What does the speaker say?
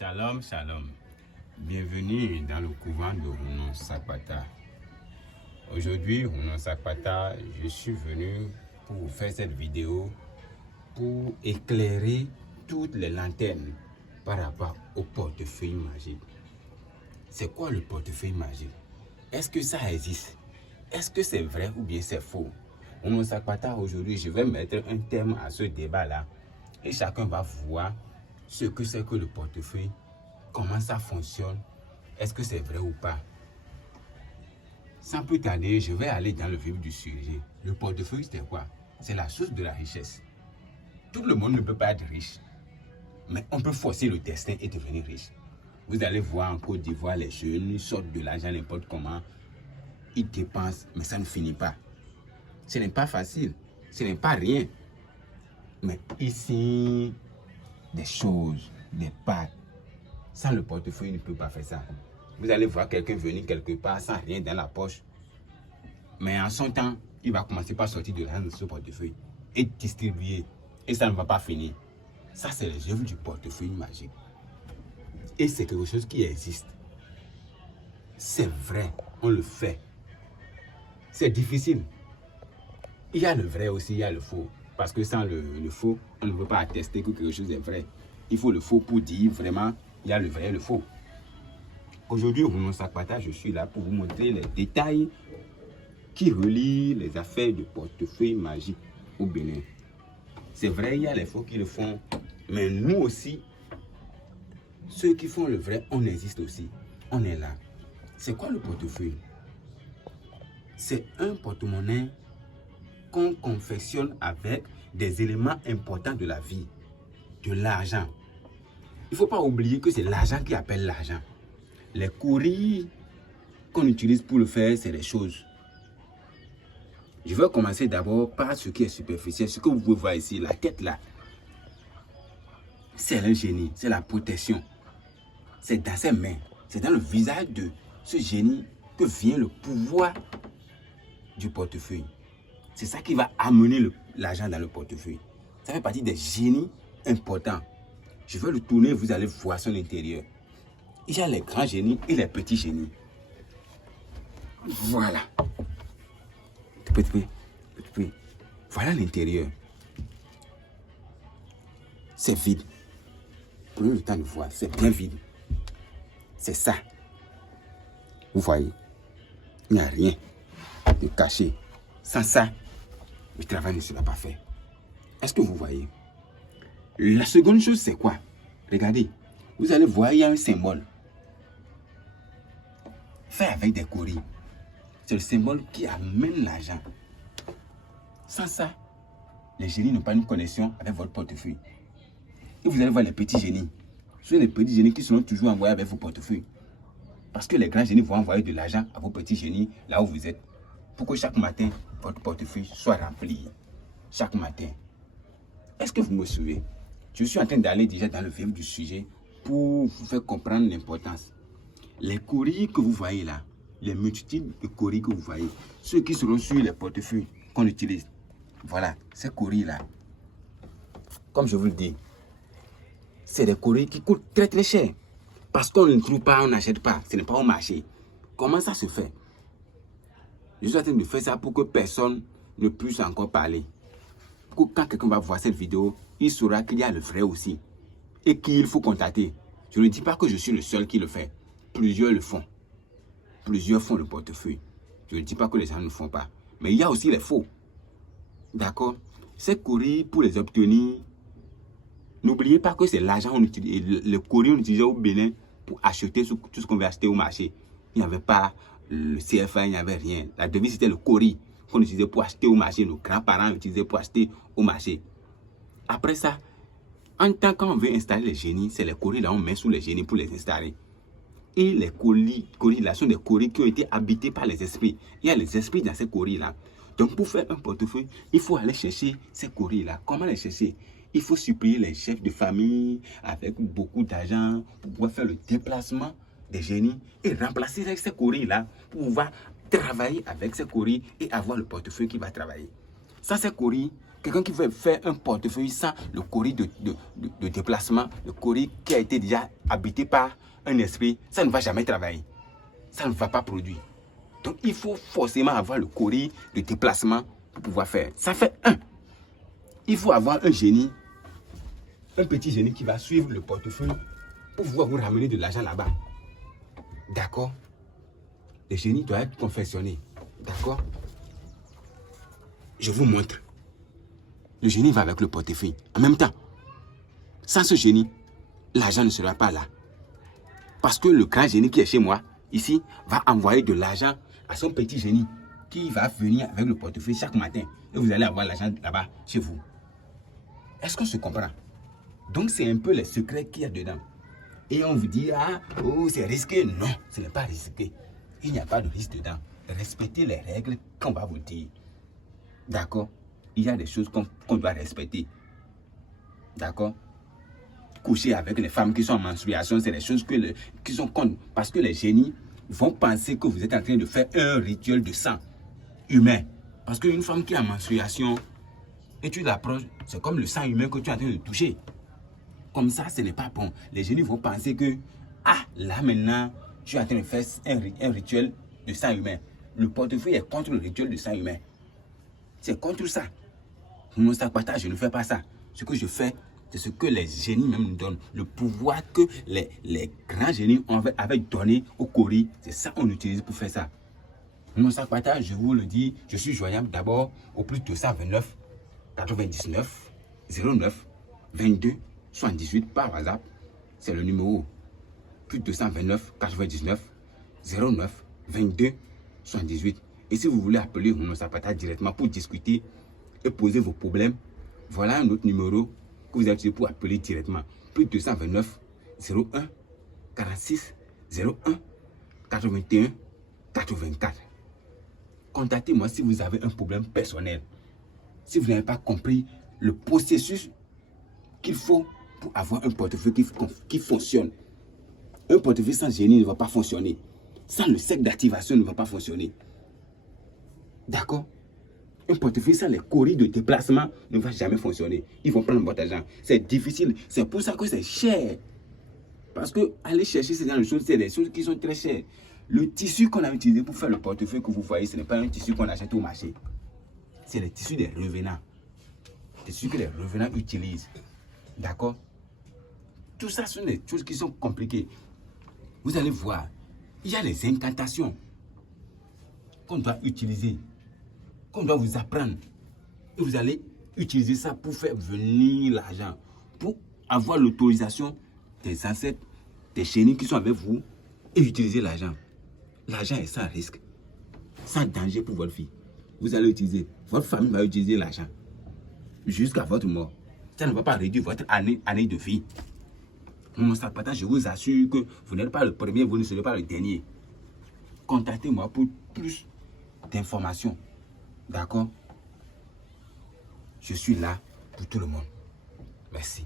Shalom, shalom. Bienvenue dans le couvent de Rounon Sakpata. Aujourd'hui, Rounon Sakpata, je suis venu pour vous faire cette vidéo pour éclairer toutes les lanternes par rapport au portefeuille magique. C'est quoi le portefeuille magique? Est-ce que ça existe? Est-ce que c'est vrai ou bien c'est faux? Rounon Sakpata, aujourd'hui, je vais mettre un terme à ce débat-là et chacun va voir ce que c'est que le portefeuille, comment ça fonctionne, est-ce que c'est vrai ou pas. Sans plus tarder, je vais aller dans le vif du sujet. Le portefeuille, c'est quoi? C'est la source de la richesse. Tout le monde ne peut pas être riche, mais on peut forcer le destin et devenir riche. Vous allez voir en Côte d'Ivoire, les jeunes sortent de l'argent n'importe comment, ils dépensent, mais ça ne finit pas. Ce n'est pas facile, ce n'est pas rien. Mais ici, des choses, des pâtes. Sans le portefeuille, il ne peut pas faire ça. Vous allez voir quelqu'un venir quelque part sans rien dans la poche. Mais en son temps, il va commencer par sortir de l'argent de ce portefeuille et distribuer. Et ça ne va pas finir. Ça, c'est les œuvres du portefeuille magique. Et c'est quelque chose qui existe. C'est vrai, on le fait. C'est difficile. Il y a le vrai aussi, il y a le faux. Parce que sans le faux, on ne peut pas attester que quelque chose est vrai. Il faut le faux pour dire vraiment, il y a le vrai et le faux. Aujourd'hui, au Rounon Sakpata, je suis là pour vous montrer les détails qui relient les affaires de portefeuille magique au Bénin. C'est vrai, il y a les faux qui le font, mais nous aussi, ceux qui font le vrai, on existe aussi. On est là. C'est quoi le portefeuille? C'est un porte-monnaie qu'on confectionne avec des éléments importants de la vie, de l'argent. Il ne faut pas oublier que c'est l'argent qui appelle l'argent. Les courriers qu'on utilise pour le faire, c'est des choses. Je vais commencer d'abord par ce qui est superficiel, ce que vous pouvez voir ici, la tête là. C'est un génie, c'est la protection. C'est dans ses mains, c'est dans le visage de ce génie que vient le pouvoir du portefeuille. C'est ça qui va amener l'argent dans le portefeuille. Ça fait partie des génies importants. Je vais le tourner, vous allez voir son intérieur. Il y a les grands génies et les petits génies. Voilà. Voilà l'intérieur. C'est vide. Prenez le temps de voir, c'est bien vide. C'est ça. Vous voyez, il n'y a rien de caché. Sans ça, le travail ne sera pas fait. Est-ce que vous voyez? La seconde chose, c'est quoi? Regardez, vous allez voir, il y a un symbole. Fait avec des courriers. C'est le symbole qui amène l'argent. Sans ça, les génies n'ont pas une connexion avec votre portefeuille. Et vous allez voir les petits génies. Ce sont les petits génies qui seront toujours envoyés avec vos portefeuilles. Parce que les grands génies vont envoyer de l'argent à vos petits génies là où vous êtes. Pour que chaque matin, votre portefeuille soit rempli. Chaque matin. Est-ce que vous me suivez? Je suis en train d'aller déjà dans le vif du sujet pour vous faire comprendre l'importance. Les courriers que vous voyez là, les multitudes de courriers que vous voyez, ceux qui seront sur les portefeuilles qu'on utilise. Voilà, ces courriers là. Comme je vous le dis, c'est des courriers qui coûtent très très cher. Parce qu'on ne trouve pas, on n'achète pas. Ce n'est pas au marché. Comment ça se fait? Je suis en train de faire ça pour que personne ne puisse encore parler. Pour que quand quelqu'un va voir cette vidéo, il saura qu'il y a le vrai aussi. Et qu'il faut contacter. Je ne dis pas que je suis le seul qui le fait. Plusieurs le font. Plusieurs font le portefeuille. Je ne dis pas que les gens ne le font pas. Mais il y a aussi les faux. D'accord? Ces courriers, pour les obtenir, n'oubliez pas que c'est l'argent qu'on utilise. Le courrier, on utilisait au Bénin pour acheter tout ce qu'on veut acheter au marché. Il n'y avait pas le CFA, il n'y avait rien. La devise, c'était le courrier qu'on utilisait pour acheter au marché. Nos grands-parents utilisaient pour acheter au marché. Après ça, en tant qu'on veut installer les génies, c'est les courriers là, on met sous les génies pour les installer. Et les courriers là sont des courriers qui ont été habités par les esprits. Il y a les esprits dans ces courriers là. Donc pour faire un portefeuille, il faut aller chercher ces courriers là. Comment les chercher? Il faut supplier les chefs de famille avec beaucoup d'argent pour pouvoir faire le déplacement des génies et remplacer ces courriers là pour pouvoir travailler avec ces courriers et avoir le portefeuille qui va travailler. Sans ces courriers, Quelqu'un qui veut faire un portefeuille sans le courrier de déplacement, le courrier qui a été déjà habité par un esprit, ça ne va jamais travailler. Ça ne va pas produire. Donc, il faut forcément avoir le courrier de déplacement pour pouvoir faire. Ça fait un. Il faut avoir un génie, un petit génie qui va suivre le portefeuille pour pouvoir vous ramener de l'argent là-bas. D'accord? Le génie doit être confectionné. D'accord? Je vous montre. Le génie va avec le portefeuille. En même temps, sans ce génie, l'argent ne sera pas là. Parce que le grand génie qui est chez moi, ici, va envoyer de l'argent à son petit génie qui va venir avec le portefeuille chaque matin. Et vous allez avoir l'argent là-bas chez vous. Est-ce qu'on se comprend? Donc, c'est un peu les secrets qu'il y a dedans. Et on vous dit, ah, oh, c'est risqué. Non, ce n'est pas risqué. Il n'y a pas de risque dedans. Respectez les règles qu'on va vous dire. D'accord? Il y a des choses qu'on doit respecter. D'accord? Coucher avec les femmes qui sont en menstruation, c'est des choses qui sont contre. Parce que les génies vont penser que vous êtes en train de faire un rituel de sang humain. Parce qu'une femme qui est en menstruation, et tu l'approches, c'est comme le sang humain que tu es en train de toucher. Comme ça, ce n'est pas bon. Les génies vont penser que, ah, là maintenant, tu es en train de faire un rituel de sang humain. Le portefeuille est contre le rituel de sang humain. C'est contre ça. Non, ça partage, je ne fais pas ça. Ce que je fais, c'est ce que les génies même nous donnent. Le pouvoir que les grands génies avaient donné au Corée, c'est ça qu'on utilise pour faire ça. Non, ça partage, je vous le dis, je suis joignable d'abord au plus 229 99 09 22 78 par WhatsApp. C'est le numéro plus 229 99 09 22 78. Et si vous voulez appeler Rouno Sapata directement pour discuter et poser vos problèmes, voilà un autre numéro que vous avez utilisé pour appeler directement. Plus 229 01 46 01 81 84. Contactez-moi si vous avez un problème personnel. Si vous n'avez pas compris le processus qu'il faut pour avoir un portefeuille qui fonctionne. Un portefeuille sans génie ne va pas fonctionner. Sans le cercle d'activation ne va pas fonctionner. D'accord? Un portefeuille sans les courriers de déplacement ne va jamais fonctionner. Ils vont prendre votre argent. C'est difficile. C'est pour ça que c'est cher. Parce que aller chercher ces genre de choses, c'est des choses qui sont très chères. Le tissu qu'on a utilisé pour faire le portefeuille que vous voyez, ce n'est pas un tissu qu'on achète au marché. C'est le tissu des revenants. Le tissu que les revenants utilisent. D'accord? Tout ça sont des choses qui sont compliquées. Vous allez voir, il y a les incantations qu'on doit utiliser, qu'on doit vous apprendre. Et vous allez utiliser ça pour faire venir l'argent, pour avoir l'autorisation des ancêtres, des génies qui sont avec vous et utiliser l'argent. L'argent est sans risque, sans danger pour votre fille. Vous allez utiliser, votre famille va utiliser l'argent jusqu'à votre mort. Ça ne va pas réduire votre année de vie. Mon Sapata, je vous assure que vous n'êtes pas le premier, vous ne serez pas le dernier. Contactez-moi pour plus d'informations. D'accord? Je suis là pour tout le monde. Merci.